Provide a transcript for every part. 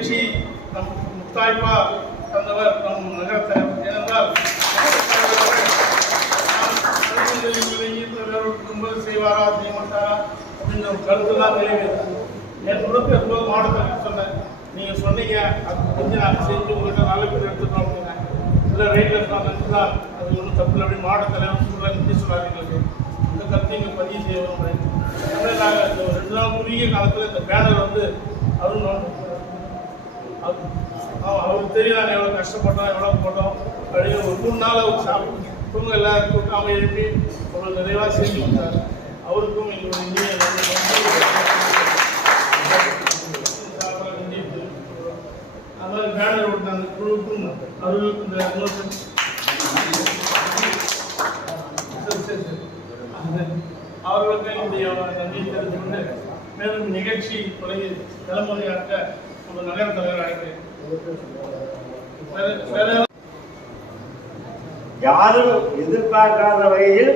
நிகழ்ச்சி நம் முத்தாய்ப்பா தந்தவர் நம் நகரத்தை ஏனென்றால் ரொம்ப செய்வாரா செய்ய மாட்டாரா அப்படின்ற ஒரு கருத்துலாம் நிறைவேறும் என் உடம்பு எப்போது மாவட்டத்தில் சொன்னேன் நீங்கள் சொன்னீங்க அது கொஞ்சம் நாங்கள் செஞ்சு உங்கள்கிட்ட நல்ல பேர் எடுத்துட்டோம் அப்படின்னா இல்லை ரைட்டில் தான் நினைச்சுதான் அது ஒன்றும் தப்பு இல்லை அப்படி மாவட்ட தலைவர் சூழல் நிதி சொல்லாதீங்களுக்கு இந்த கருத்தை இங்கே பதிவு செய்யணும் அப்படின்னு நாங்கள் ரெண்டு நாள் குறுகிய காலத்தில் இந்த பேனர் வந்து அருண் அவ- அவருக்கு தெரியும் நாங்கள் எவ்வளோ கஷ்டப்பட்டோம் எவ்வளோ போட்டோம். அப்படின்னு ஒரு மூணு நாள் அவர் சாப்பிட்டு தூங்க எல்லாரும் கூட்டாமல் எழுப்பி அவங்களுக்கு நிறைவாக செஞ்சு கொடுத்தாரு அவருக்கும் எங்களுடைய இனிய நன்றி சார்பாக மாதிரி பேனர் ஓட்டின அந்த குழுவுக்கும் அவர்களுக்கும் இந்த இன்னொரு சரி சரி சரி. அது அவர்களுக்கு என்னுடைய நன்றி தெரிவித்துக் கொண்டு மேலும் நிகழ்ச்சி தொலைவி தலைமுறையாக்க நம்ம நகர தலைவர் அழைக்கிறேன் வேற- வேற யாரும் எதிர்பார்க்காத வகையில்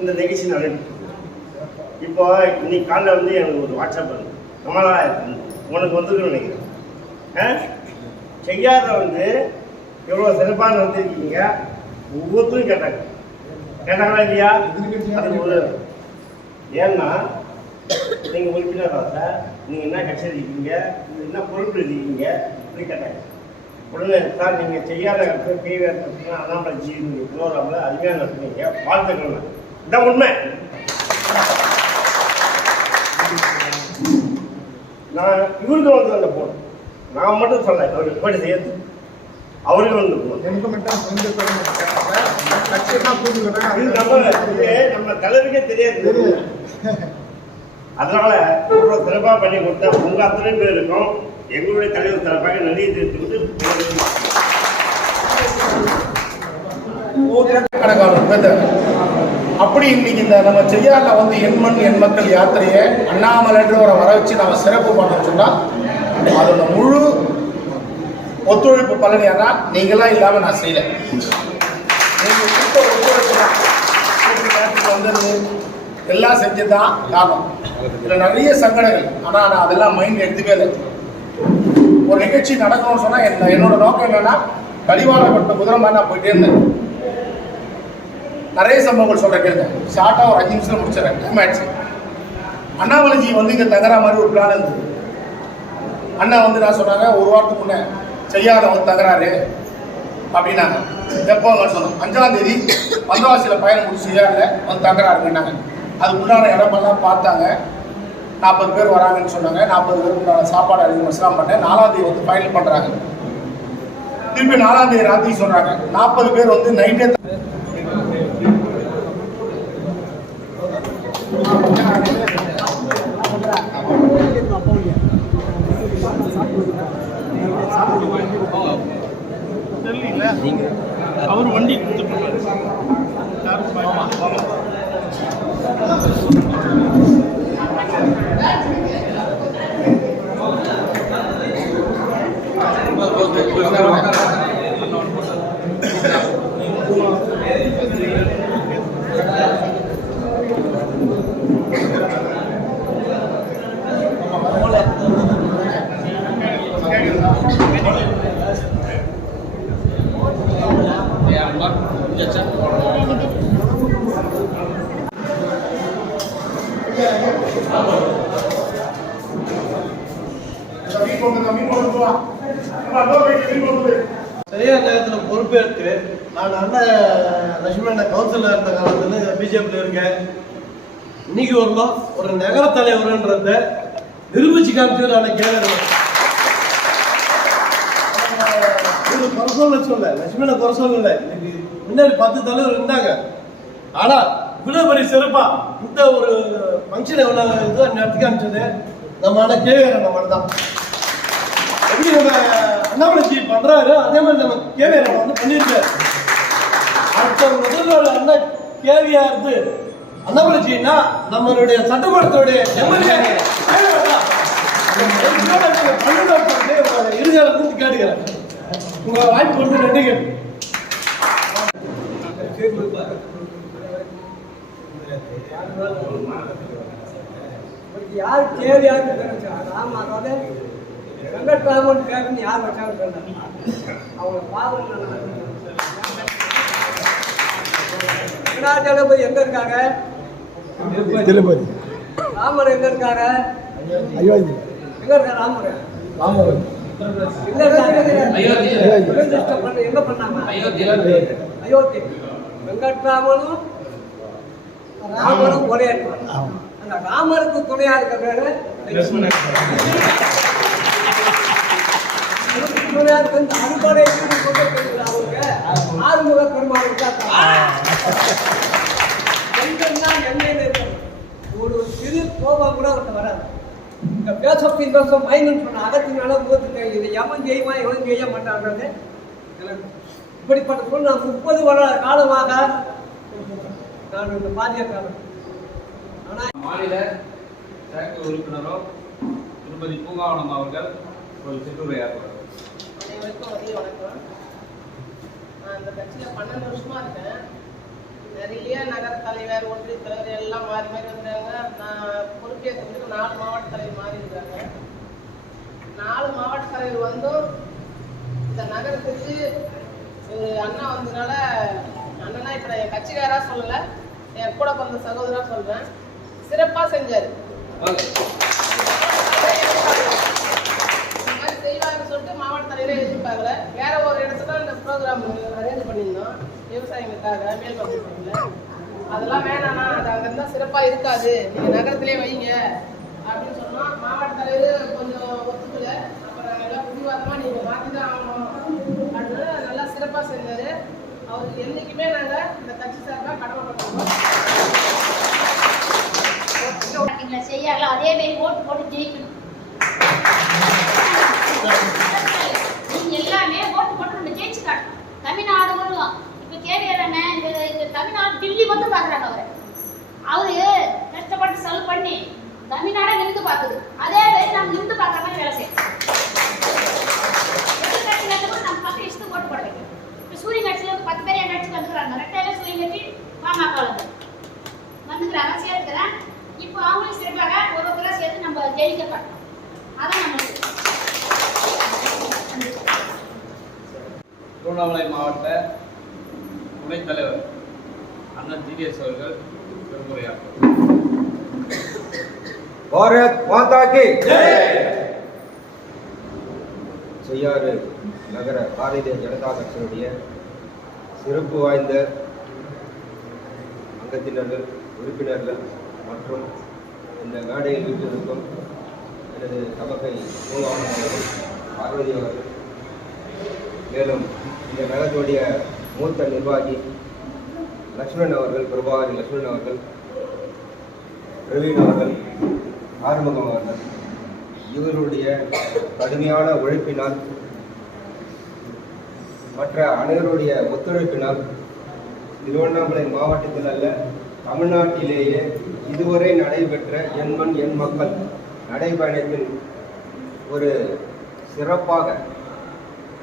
இந்த நிகழ்ச்சி நடக்கும் இப்போ இன்னைக்கு காலைல வந்து எனக்கு ஒரு வாட்ஸ்அப் வந்து கமலா உனக்கு வந்துருக்குன்னு நினைக்கிறேன்? செய்யாத வந்து எவ்வளோ சிறப்பாக நடந்திருக்கீங்க ஒவ்வொருத்தரும் கேட்டாங்க. கேட்டாங்களா இல்லையா? அது ஒரு ஏன்னா நீங்கள் உறுப்பினரா சார் நீங்கள் என்ன கட்சி இருக்கீங்க நீங்கள் என்ன பொறுப்பு இருக்கீங்க அப்படி கேட்டாங்க. உடனே சார் நீங்கள் செய்யாத கருத்து கேள்வி நடத்துறீங்க அண்ணாமலை ஜி ப்ரோக்ராமில் அருமையாக நடத்துனீங்க வாழ்த்துக்கள் இதான் உண்மை. நான் இவருக்கு வந்து அந்த போன் நான் மட்டும் சொல்ல அவருக்கு போய் சேர்த்து. அவருக்கு வந்து இது நம்ம இது நம்ம தலைவருக்கே தெரியாது. அதனால இவ்வளோ சிறப்பாக பண்ணி கொடுத்தா உங்க அத்தனை பேருக்கும் எங்களுடைய தலைவர் சிறப்பாக நன்றி தெரிவித்துக்கொண்டு கணக்காளர் அப்படி இன்னைக்கு இந்த நம்ம செய்யால வந்து எண்மண் எண் மக்கள் யாத்திரையை அண்ணாமலைன்றவரை வர வச்சு நம்ம சிறப்பு பண்ணோம் சொன்னா அதோட முழு ஒத்துழைப்பு பலன் ஏன்னா நீங்களாம் இல்லாம நான் செய்யல. நீங்க ஒத்துழைப்பு தான். எல்லாம் நேரத்துக்கு தான் எல்லாம் இதில் காரணம் இதுல நிறைய சங்கடங்கள். ஆனால் நான் அதெல்லாம் மைண்ட் எடுத்துக்கவே இல்லை. ஒரு நிகழ்ச்சி நடக்கணும்னு சொன்னால் என்ன- என்னோட நோக்கம் என்னன்னா கடிவாளப்பட்ட குதிரை மாதிரி நான் போயிட்டே இருந்தேன். நிறைய சம்பவங்கள் சொல்றேன் கேளுங்க. ஷார்ட்டாக ஒரு அஞ்சு நிமிஷம் முடிச்சிடறேன். டைம் ஆயிடுச்சு. அண்ணாமலைஜி வந்து இங்கே தகரா மாதிரி ஒரு பிளான் இருந்தது. அண்ணா வந்து நான் சொன்னாங்க ஒரு வாரத்துக்கு முன்னே செய்யாத வந்து அப்படின்னாங்க. எப்போ சொன்னோம். அஞ்சாம் தேதி பந்தவாசியில் பயணம் முடிச்சு செய்யாத வந்து அது உண்டான இடமெல்லாம் பார்த்தாங்க. நாற்பது பேர் வராங்கன்னு சொன்னாங்க. நாற்பது பேருக்கு உண்டான சாப்பாடு அறிவு பண்ணேன். நாலாம் தேதி வந்து ஃபைனல் பண்ணுறாங்க திருப்பி நாலாம் தேதி ராத்திரி சொல்கிறாங்க நாற்பது பேர் வந்து நைட்டே தெரியல அவர் வண்டி கொடுத்துட்டு மீன் கொண்டு மீன் கொண்டு போலாம் அம்மா, அதோ போயிட்டு மீன் கொண்டு போய் சரியான நேரத்தில் பொறுப்பேற்று நான் அண்ணன் லட்சுமி அண்ணன் கவுன்சிலர் இருந்த காலத்துல பிஜேபியில் இருக்கேன். இன்னைக்கு வரலாம் ஒரு நகர தலைவர்ன்றத நிரூபிச்சு காமிச்சு நான் கேட்கறேன் இது குறை சொல்ல சொல்ல லட்சுமண குறை சொல்லல எனக்கு முன்னாடி பத்து தலைவர் இருந்தாங்க. ஆனா இவ்வளவு பெரிய சிறப்பா இந்த ஒரு ஃபங்க்ஷன் எவ்வளவு இது நடத்தி காமிச்சது நம்ம அண்ணன் கேட்கறேன் நம்ம தான். எப்படி நம்ம அண்ணாமலைஜி பண்றாரு? அதே மாதிரி நம்ம கேவிஆர் வந்து பண்ணியிருக்காரு. அடுத்த முதல்வர் அண்ணா கேவிஆர் இருந்து அண்ணாமலைஜின்னா நம்மளுடைய சட்டமன்றத்துடைய எம்எல்ஏ. இறுதியால கூப்பிட்டு கேட்டுக்கிறேன். உங்க வாய்ப்பு வந்து நன்றிங்க யார் தேவையாக ஆமா அதாவது வெங்கட்ராமன் பேருன்னு யார் வச்சாலும் அவங்க பாவம் வெங்கடாஜலபதி எங்க இருக்காங்க? திருப்பதி. ராமர் எங்க அயோத்தி. எங்க இருக்காரு ராமர்? ராமர். எங்க பண்ணாங்க அயோத்தி வெங்கட்ராமனும் ராமனும் ஒரே அந்த ராமருக்கு துணையா இருக்கிறாரு துணையா இருக்க இந்த அறுபடை ஆறுமுக பெருமாள் ஒரு சிறு கோபம் கூட அவர்கிட்ட வராது இந்த பேசப்பின் பேசம் மைனு சொன்ன அகத்தினால முகத்துக்கு இதை எவன் செய்யுமா எவன் செய்ய மாட்டான்றது எனக்கு இப்படிப்பட்ட சொல் நான் முப்பது வருட காலமாக நான் இந்த பாதியக்காரன் ஆனால் மாநில செயற்கை உறுப்பினரும் திருப்பதி பூங்காவனம் அவர்கள் ஒரு சிற்றுரையாற்றுவார் அனைவருக்கும் மதிய வணக்கம். நான் இந்த கட்சியில் பன்னெண்டு வருஷமா இருக்கேன். நிறைய நகர தலைவர் ஒன்றிய தலைவர் எல்லாம் மாறி மாறி வந்தாங்க நான் பொறுப்பேற்றதுக்கு நாலு மாவட்ட தலைவர் மாறி இருக்காங்க. நாலு மாவட்ட தலைவர் வந்தும் இந்த நகரத்துக்கு ஒரு அண்ணா வந்ததுனால அண்ணனா இப்போ நான் என் கட்சிக்காரா சொல்லலை என் கூட பிறந்த சகோதரா சொல்றேன். சிறப்பாக செஞ்சாரு. மாதிரி செய்வாங்கன்னு சொல்லிட்டு மாவட்ட தலைவரே எதிர்பார்க்கல. வேற ஒரு இடத்துல இந்த ப்ரோக்ராம் அரேஞ்ச் பண்ணியிருந்தோம். விவசாயிகளுக்காக மேல்மருத்துவத்தில் அதெல்லாம் வேணாண்ணா அது அங்கே இருந்தால் சிறப்பாக இருக்காது. நீங்கள் நகரத்திலே வைங்க. அப்படின்னு சொன்னோம் மாவட்ட தலைவர் கொஞ்சம் ஒத்துக்கல. அப்புறம் நாங்கள் எல்லாம் புரிவாதமாக நீங்கள் மாற்றி தான் ஆகணும். அதனால நல்லா சிறப்பாக செஞ்சார். அவருக்கு என்றைக்குமே நாங்கள் இந்த கட்சி சார்பாக கடமைப்பட்டிருக்கோம் நீங்க செய்யலாம் அதே மாதிரி ஓட்டு போட்டு ஜெயிக்கணும். நீங்க எல்லாமே ஓட்டு போட்டு நம்ம ஜெயிச்சு காட்டணும். தமிழ்நாடு முழுவதும். இப்ப கேரியர் இந்த தமிழ்நாடு டில்லி வந்து பாக்குறாங்க அவர். அவரு கஷ்டப்பட்டு செலவு பண்ணி தமிழ்நாடை நிமிந்து பார்க்குது. அதே மாதிரி நம்ம நிமிந்து பார்க்குற மாதிரி வேலை செய்யணும் நம்ம பக்கம் இஷ்டம் ஓட்டு போட வைக்கணும். இப்ப சூரியன் கட்சியில வந்து பத்து பேர் என் கட்சிக்கு வந்துக்கிறாங்க. ரெட்டையில சூரியன் கட்சி பாமக வந்து. வந்துக்கிறாங்க சேர்த்துக்கிறேன் இப்போ அவங்களும் சிறப்பாக ஒரு ஒருத்தராக சேர்த்து நம்ம ஜெயிக்கப்பட்டோம் அதான் நம்மளுக்கு திருவண்ணாமலை மாவட்ட துணைத் தலைவர் அண்ணன் ஜிடிஎஸ் அவர்கள் பெருமுறையாற்றுவார் பாரத் மாதா கி. செய்யாறு நகர பாரதிய ஜனதா கட்சியினுடைய சிறப்பு வாய்ந்த அங்கத்தினர்கள் உறுப்பினர்கள் மற்றும் இந்த மேடையில் வீட்டிருக்கும் எனது தமக்கை பூங்காவனம் அவர்கள் பார்வதி அவர்கள். மேலும் இந்த நகரத்துடைய மூத்த நிர்வாகி லக்ஷ்மணன் அவர்கள் பிரபாகரி லக்ஷ்மணன் அவர்கள் பிரவீன் அவர்கள் ஆறுமுகம் அவர்கள் இவருடைய கடுமையான உழைப்பினால் மற்ற அனைவருடைய ஒத்துழைப்பினால் திருவண்ணாமலை மாவட்டத்தில் அல்ல தமிழ்நாட்டிலேயே இதுவரை நடைபெற்ற எண்மண் எண் மக்கள் நடைபயணத்தின் ஒரு சிறப்பாக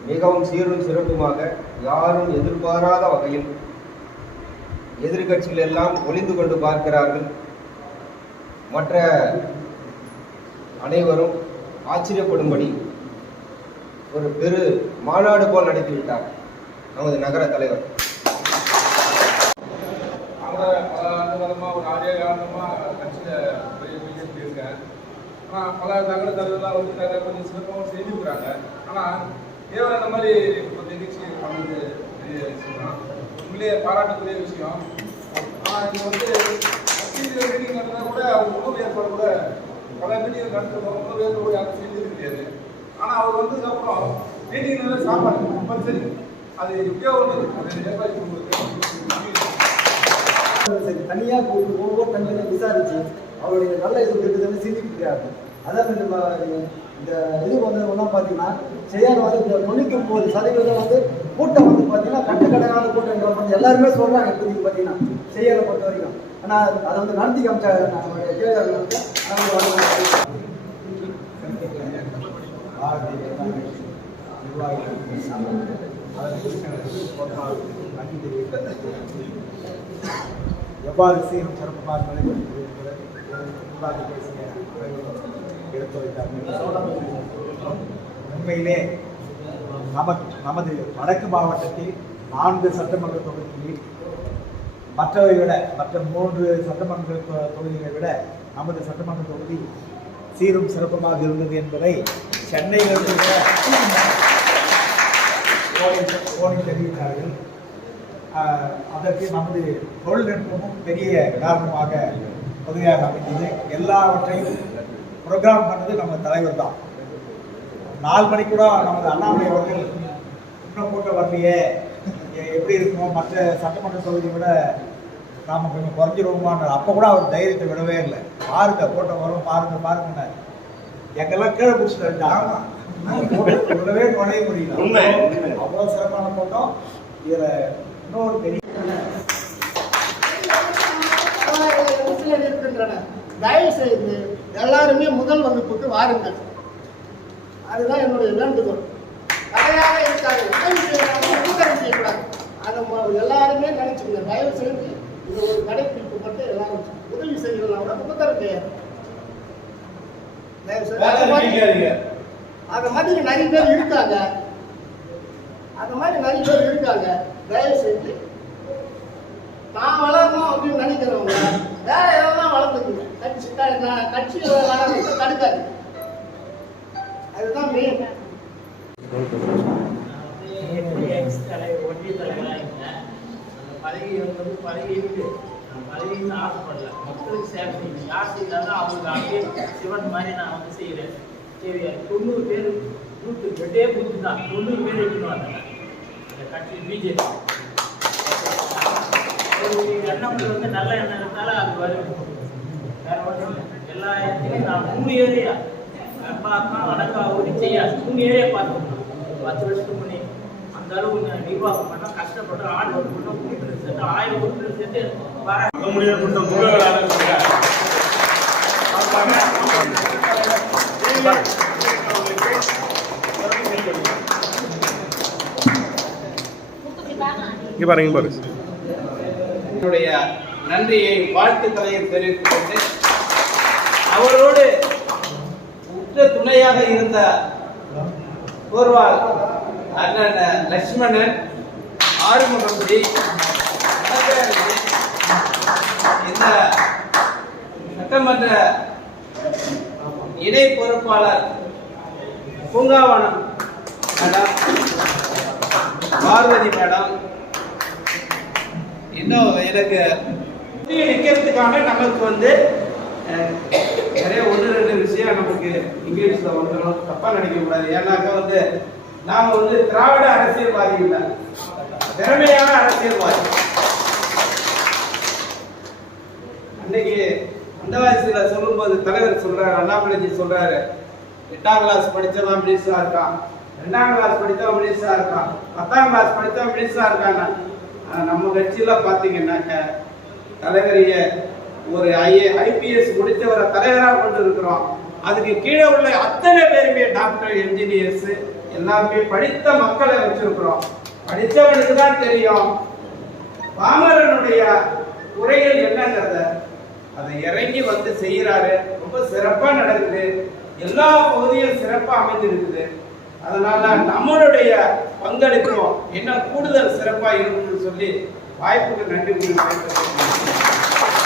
மிகவும் சீரும் சிறப்புமாக யாரும் எதிர்பாராத வகையில் எதிர்கட்சிகள் எல்லாம் ஒளிந்து கொண்டு பார்க்கிறார்கள். மற்ற அனைவரும் ஆச்சரியப்படும்படி ஒரு பெரு மாநாடு போல் நடத்திவிட்டார் நமது நகர தலைவர். பல கட்சியில் ஆனால் பல நகர தலைவர்களாக வந்து நிறைய கொஞ்சம் சிறப்பாகவும் செஞ்சுருக்குறாங்க ஆனால் தேவர் அந்த மாதிரி ஒரு நிகழ்ச்சி பண்ணது பெரிய விஷயம் தான் உண்மையிலேயே பாராட்டக்கூடிய விஷயம். ஆனால் இங்கே வந்து கட்சியில் மீட்டிங் நடத்தினா கூட அவங்க உணவு ஏற்பாடு கூட பல மீட்டிங் நடத்துகிறோம் உணவு ஏற்பாடு கூட யாரும் செஞ்சது கிடையாது. ஆனால் அவர் வந்ததுக்கப்புறம் மீட்டிங் சாப்பாடு கம்பல்சரி அது எப்படியோ ஒன்று அது ஏற்பாடு கொடுக்குறது சரி தனியாக ஒவ்வொரு தனியாக விசாரிச்சு அவருடைய நல்ல இது இருக்குதுன்னு சிந்திக்கிறாரு. அதான் இந்த இந்த இது வந்து ஒன்றா பார்த்தீங்கன்னா செய்யாத வந்து இந்த தொண்ணூற்றி ஒம்பது சதவீதம் வந்து கூட்டம் வந்து பார்த்தீங்கன்னா கட்டுக்கடங்காத கூட்டம் வந்து எல்லாருமே சொல்கிறாங்க இப்போதைக்கு பார்த்தீங்கன்னா செய்யலை பொறுத்த வரைக்கும். ஆனால் அதை வந்து நடத்தி காமிச்ச நம்மளுடைய கேள்வி வந்து எவ்வாறு சீரும் சிறப்பாக நடைபெற்றது என்பதை பேசிய எடுத்துரைத்தார்கள் உண்மையிலே நமக்கு நமது வடக்கு மாவட்டத்தில் நான்கு சட்டமன்ற தொகுதியில் மற்றவை விட மற்ற மூன்று சட்டமன்ற தொகுதிகளை விட நமது சட்டமன்ற தொகுதி சீரும் சிறப்புமாக இருந்தது என்பதை சென்னையிலிருந்து கூட தெரிவித்தார்கள். அதற்கு நமது தொழில்நுட்பமும் பெரிய காரணமாக உதவியாக அமைந்தது. எல்லாவற்றையும் ப்ரோக்ராம் பண்ணது நம்ம தலைவர் தான். நாலு மணிக்கு கூட நமது அண்ணாமலை அவர்கள் இன்னும் கூட்டம் வரலையே. எப்படி இருக்கும் மற்ற சட்டமன்ற தொகுதியை விட நாம கொஞ்சம் குறைஞ்சிருவோமான்னு. அப்போ கூட அவர் தைரியத்தை விடவே இல்லை. பாருங்க கூட்டம் வரும் பாருங்க பாருங்க எங்கெல்லாம் கீழே பிடிச்சிட்டு உள்ளவே நுழைய முடியல. அவ்வளோ சிறப்பான கூட்டம் இதுல இன்னொரு பெரிய சிலர் இருக்கின்றன தயவு செய்து எல்லாருமே முதல் வகுப்புக்கு வாருங்கள். அதுதான் என்னுடைய வேண்டுகோள். தடையாக இருக்காது. உதவி செய்யறாங்க உபகாரம் செய்யக்கூடாது. அதை எல்லாருமே நினைச்சுக்கங்க. தயவு செய்து இது ஒரு கடைப்பிடிப்பு மட்டும் எல்லாரும் உதவி செய்யலாம் கூட உபகாரம் செய்யாது. அந்த மாதிரி நிறைய பேர் இருக்காங்க. அந்த மாதிரி நிறைய பேர் இருக்காங்க. தயவு செஞ்சு நான் வளரணும் அப்படின்னு நினைக்கிறவங்க வேற எதெல்லாம் வளர்ந்துக்குங்க கட்சி கட்சி தடுக்காது அதுதான் மெயின் பதவி வந்து பதவி இருக்கு நான் பதவின்னு ஆசைப்படல மக்களுக்கு சேவை செய்யணும் யார் செய்தாலும் அவங்களுக்கு அப்படியே சிவன் மாதிரி நான் வந்து செய்கிறேன் சரி தொண்ணூறு பேர் நூற்று ரெண்டே பூத்து தான் தொண்ணூறு பேர் அந்த கட்சி பிஜேபி வந்து நல்ல எண்ணம் இருந்தாலும் அது வரும் வேற ஒன்றும் இல்லை. எல்லா இடத்துலையும் நான் மூணு ஏரியா. வெப்பாக்கா வடக்கா ஊடி செய்ய. மூணு ஏரியா பார்த்தோம் பத்து வருஷத்துக்கு முன்னே. அந்த அளவு நான் நிர்வாகம் பண்ண கஷ்டப்பட்டு ஆண்டு பண்ண உறுப்பினர் சேர்த்து ஆயிரம் உறுப்பினர் சேர்த்து வர இங்கே பாருங்க இங்க பாருங்க என்னுடைய நன்றியை வாழ்த்துக்களையும் தெரிவித்துக் கொண்டு அவரோடு உற்ற துணையாக இருந்த போர்வால் அண்ணன் லட்சுமணன் ஆறுமுகம்படி இந்த சட்டமன்ற இணை பொறுப்பாளர் பூங்காவனம் மேடம் பார்வதி மேடம். இன்னும் எனக்கு சுத்தி நிற்கிறதுக்காக நமக்கு வந்து நிறைய ஒன்று ரெண்டு விஷயம் நமக்கு இங்கிலீஷில் வந்துடும் தப்பாக நினைக்க கூடாது ஏன்னாக்கா வந்து நாம் வந்து திராவிட அரசியல்வாதி இல்லை. திறமையான அரசியல்வாதி. அன்னைக்கு அந்தவாசியில் சொல்லும்போது தலைவர் சொல்றாரு அண்ணாமலைஜி சொல்றாரு எட்டாம் கிளாஸ் படித்தவன் மினிஸ்டரா இருக்கான். ரெண்டாம் கிளாஸ் படித்தவன் மினிஸ்டரா இருக்கான். பத்தாம் கிளாஸ் படித்தவன் மினிஸ்டரா இருக்காங்க நம்ம கட்சியில பாத்தீங்கன்னாக்க தலைவரிய ஒரு ஐஏ ஐபிஎஸ் முடித்தவரை தலைவராக கொண்டு இருக்கிறோம் அதுக்கு கீழே உள்ள அத்தனை பேருமே டாக்டர் என்ஜினியர்ஸ் எல்லாமே படித்த மக்களை வச்சிருக்கிறோம். படித்தவனுக்கு தான் தெரியும். பாமரனுடைய குறைகள் என்னங்கிறத. அதை இறங்கி வந்து செய்யறாரு ரொம்ப சிறப்பா நடக்குது. எல்லா பகுதியும் சிறப்பா அமைஞ்சிருக்குது. அதனால நம்மளுடைய பங்களிப்பும் என்ன கூடுதல் சிறப்பாக இருக்கும்னு சொல்லி வாய்ப்புக்கு நன்றி கூறி பேசுகிறேன்.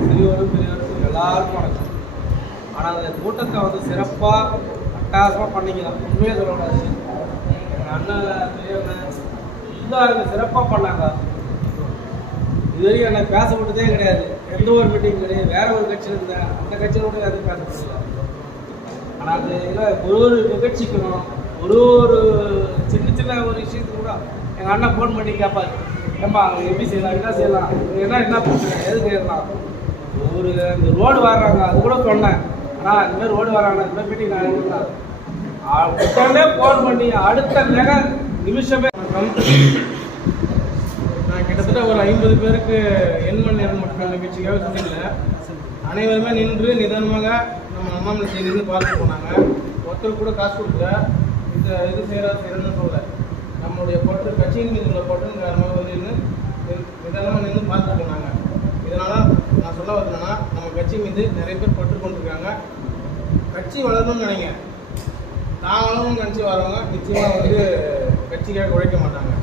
சிறியோரும் பெரியவரும் எல்லாருக்கும் வணக்கம் ஆனால் அந்த கூட்டத்தை வந்து சிறப்பாக அட்டகாசமாக பண்ணிக்கலாம் உண்மையாக சொல்லக்கூடாது எங்கள் அண்ணன் பெரியவங்க எல்லாரும் சிறப்பாக பண்ணாங்க. இதுவரைக்கும் என்னை பேச விட்டதே கிடையாது. எந்த ஒரு மீட்டிங் கிடையாது. வேற ஒரு கட்சியில் இருந்தேன். அந்த கட்சியில் கூட எதுவும் பேச முடியல ஆனால் அது இல்லை ஒரு ஒரு நிகழ்ச்சிக்கணும் ஒரு ஒரு சின்ன சின்ன ஒரு விஷயத்துக்கு கூட எங்கள் அண்ணன் ஃபோன் பண்ணி கேட்பாரு ஏப்பா எப்படி செய்யலாம்? என்ன செய்யலாம். என்ன என்ன பிரச்சனை? எது செய்யலாம் ஒரு இந்த ரோடு வர்றாங்க. அது கூட சொன்னேன். ஆனால் இந்த மாதிரி ரோடு வராங்க இந்த மாதிரி மீட்டிங் நான் எடுக்கலாம் உடனே ஃபோன் பண்ணி அடுத்த நேரம் நிமிஷமே நான் கிட்டத்தட்ட ஒரு ஐம்பது பேருக்கு எண்மண் நேரம் மட்டும் நிகழ்ச்சிக்காக சொன்னீங்க அனைவருமே நின்று நிதானமாக நம்ம அம்மாமலை நின்று பார்த்து போனாங்க. ஒருத்தர் கூட காசு கொடுக்கல. இந்த இது செய்கிறா செய்யறதுன்னு சொல்லல. நம்மளுடைய பொருட்கள் கட்சியின் மீது உள்ள பொருட்கள் காரணமாக வந்து நின்று நிதானமாக நின்று பார்த்து போனாங்க. இதனால் நான் சொல்ல வரலன்னா நம்ம கட்சி மீது நிறைய பேர் பட்டு கொண்டிருக்காங்க. கட்சி வளரணும்னு நினைங்க. நான் வளரணும்னு நினச்சி வரவங்க நிச்சயமாக வந்து கட்சிக்காக உழைக்க மாட்டாங்க.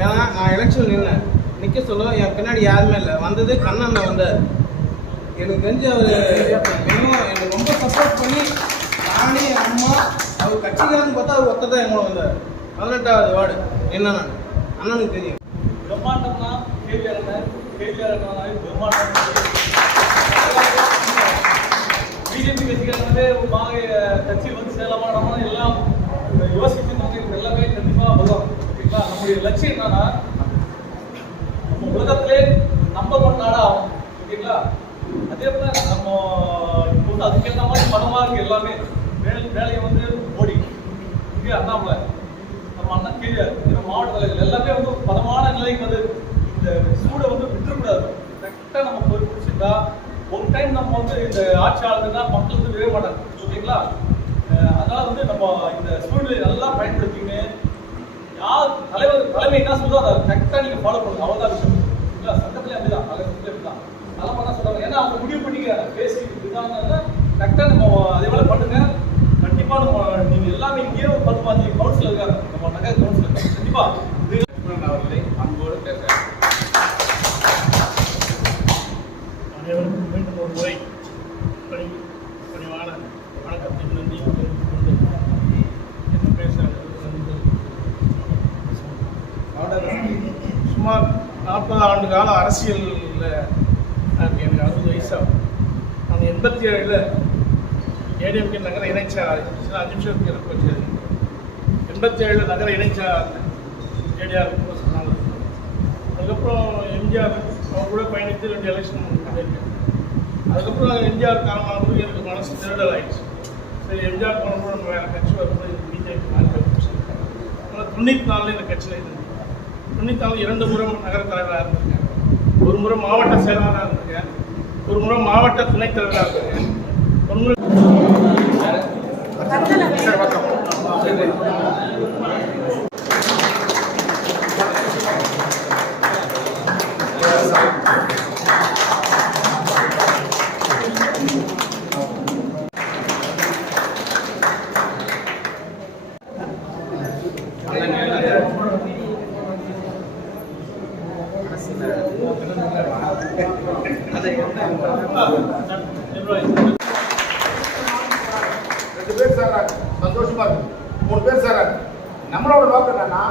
ஏன்னா நான் எலெக்ஷன் நின்றேன் நிற்க சொல்ல என் பின்னாடி யாருமே இல்லை. வந்தது கண்ணன் வந்தார். எனக்கு தெரிஞ்சு அவர் இன்னும் எனக்கு ரொம்ப சப்போர்ட் பண்ணி நானே என் அம்மா அவர் கட்சிக்காரன்னு பார்த்தா அவர் ஒத்ததான் தான் என் கூட வந்தார். பதினெட்டாவது வார்டு. என்ன நான் அண்ணனுக்கு தெரியும். பிரம்மாண்டம்னா கேள்வியாளர் கேள்வியாளர் பிரம்மாண்டம். பிஜேபி கட்சிக்காரங்களே வாங்க கட்சியில் வந்து சேரலாமா எல்லாம் யோசிச்சு நாங்கள் எல்லாமே கண்டிப்பாக வரும். ஓகேங்களா நம்முடைய லட்சியம் என்னன்னா நம்ம உலகத்திலே நம்பர் ஒன் நாடா ஆகும் ஓகேங்களா அதே போல நம்ம இப்போ வந்து அதுக்கேற்ற மாதிரி பணமா இருக்கு எல்லாமே வேலை வேலையை வந்து ஓடி. இங்கே அண்ணாமலை நம்ம அண்ணன் கீழே. இன்னும் மாவட்ட தலைவர். எல்லாமே வந்து பதமான நிலைக்கு வந்து இந்த சூடை வந்து விட்டுறக்கூடாது. கரெக்டாக நம்ம போய் பிடிச்சிட்டா ஒரு டைம் நம்ம வந்து இந்த ஆட்சியாளர்கள் தான் மக்கள் வந்து விழ மாட்டாங்க. ஓகேங்களா? அஹ் அதனால வந்து நம்ம இந்த சூழ்நிலையை நல்லா பயன்படுத்திங்க யார் தலைவர் தலைமை என்ன சொல்லுதோ அதை கரெக்டாக நீங்கள் ஃபாலோ பண்ணுங்க. அவ்வளோதான் விஷயம். இல்லை சட்டத்திலே அப்படிதான். தலைவர் அப்படிதான். அதெல்லாம் பண்ண சொல்றாங்க. ஏன்னா அவங்க முடிவு பண்ணிக்கிறாங்க. பேசி இதுதான் கரெக்டாக நம்ம அதே போல் பண்ணுங்கள் கண்டிப்பா நம்ம நீங்க எல்லாமே இங்கேயே ஒரு பத்து பாஞ்சு கவுன்சில் இருக்காங்க நம்ம நகர் கவுன்சில் கண்டிப்பா இது அவர்களை அன்போடு பேசுகிறேன் அனைவருக்கும் மீண்டும் ஒரு முறை பணி பணிவான வணக்கத்தை நன்றி தெரிவித்துக் கொண்டு என்ன பேச சுமார் நாற்பது ஆண்டு கால அரசியலில் எனக்கு அறுபது வயசாகும் நான் எண்பத்தி ஏழில் ஏடிஎம்கே நகர இணைச்சார் சில அஞ்சு நிமிஷத்துக்கு எனக்கு வச்சது எண்பத்தி ஏழில் நகர இணைச்சார் ஏடிஆர் சொன்னாங்க அதுக்கப்புறம் எம்ஜிஆர் அவங்க கூட பயணித்து ரெண்டு எலெக்ஷன் பண்ணியிருக்கேன் அதுக்கப்புறம் எம்ஜிஆர் காலமான போது எனக்கு மனசு திருடல் ஆயிடுச்சு சரி எம்ஜிஆர் போனப்போ நம்ம வேறு கட்சி வரும்போது பிஜேபி மாறி அதனால் தொண்ணூற்றி நாலில் இந்த கட்சியில் இருந்தேன் தொண்ணூற்றி நாலு இரண்டு முறை நகர தலைவராக இருந்திருக்கேன். ஒரு முறை மாவட்ட செயலாளராக இருந்திருக்கேன். ஒரு முறை மாவட்ட துணைத் தலைவராக இருந்திருக்கேன். ஒரு முறை ரெண்டு பேர் சேர்றாங்க சந்தோஷமா இருக்கு மூணு பேர் சேர்றாங்க நம்மளோட நோக்கம் என்னன்னா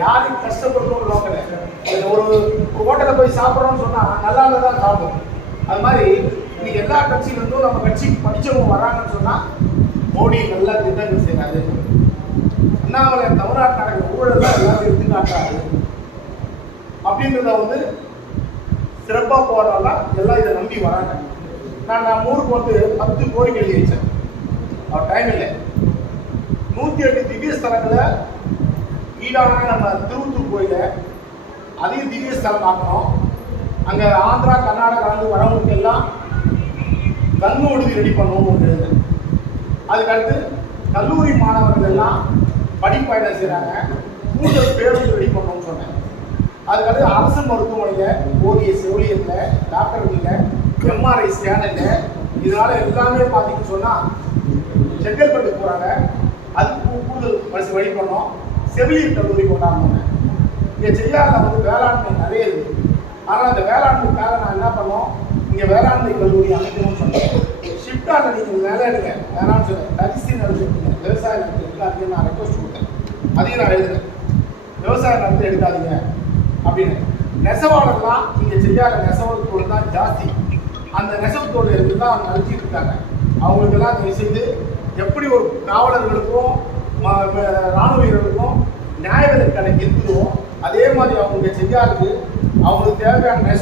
யாரையும் கஷ்டப்படுறோம் நோக்கம் இல்லை இது ஒரு ஒரு ஹோட்டலில் போய் சாப்பிட்றோம்னு சொன்னா நல்லா தான் சாப்பிடும் அது மாதிரி இன்னைக்கு எல்லா கட்சியிலிருந்தும் நம்ம கட்சிக்கு படிச்சவங்க வராங்கன்னு சொன்னா மோடி நல்லா திட்டங்கள் செய்யறாரு அண்ணாமலை தமிழ்நாட்டில் நடக்கிற ஊழல் தான் எல்லாரும் எடுத்து காட்டுறாரு அப்படின்றத வந்து சிறப்பாக போகிறதால எல்லாம் இதை நம்பி வராங்க. நான் நான் ஊருக்கு வந்து பத்து கோரிக்கை எழுதி வச்சேன் அவர் டைம் இல்லை. நூற்றி எட்டு திவ்ய ஸ்தலங்களில் ஈடான நம்ம திருவத்தூர் கோயில. அதையும் திவ்ய ஸ்தலம் பார்க்கணும். அங்கே ஆந்திரா கர்நாடகா வந்து வரவங்களுக்கு எல்லாம் கண்ணு ஒடுதி ரெடி பண்ணணும் ஒன்று அதுக்கடுத்து கல்லூரி மாணவர்கள் எல்லாம் படிப்பயணம் செய்கிறாங்க கூடுதல் பேருந்து ரெடி பண்ணணும்னு சொன்னேன். அதுக்கடுத்து அரசு மருத்துவமனையில் ஓடிஎஸ் ஊழியர்ல இல்லை டாக்டர்கள் இல்லை எம்ஆர்ஐ ஸ்கேன் இல்லை இதனால எல்லாமே பார்த்தீங்கன்னு சொன்னால் பண்ணி போகிறாங்க அதுக்கு கூடுதல் மனசு வழி பண்ணோம் செவிலியர் கல்லூரி கொண்டாடணும் இங்கே செய்யாத வந்து வேளாண்மை நிறைய இருக்குது ஆனால் அந்த வேளாண்மைக்காக நான் என்ன பண்ணோம் இங்கே வேளாண்மை கல்லூரி அமைக்கணும்னு சொன்னேன். ஷிப்டாக நீங்கள் வேலை எடுங்க. வேளாண் சொன்னேன் தரிசி நடத்துங்க விவசாய நிலத்தை எடுக்காதீங்க நான் ரெக்வஸ்ட் கொடுத்தேன். அதையும் நான் எழுதுறேன். விவசாய நடத்த எடுக்காதீங்க. அப்படின்னு. நெசவாளர்லாம் இங்கே செய்யாத நெசவு தொழில் தான் ஜாஸ்தி. அந்த நெசவு தொழில் இருந்து தான் அவங்க நடத்திட்டு இருக்காங்க. அவங்களுக்கெல்லாம் தயவு செய்து எப்படி ஒரு காவலர்களுக்கும் ராணுவ வீரர்களுக்கும் நியாய இருக்குதோ அதே மாதிரி அவங்களுக்கு செய்யாருக்கு அவங்களுக்கு தேவையான நெசவு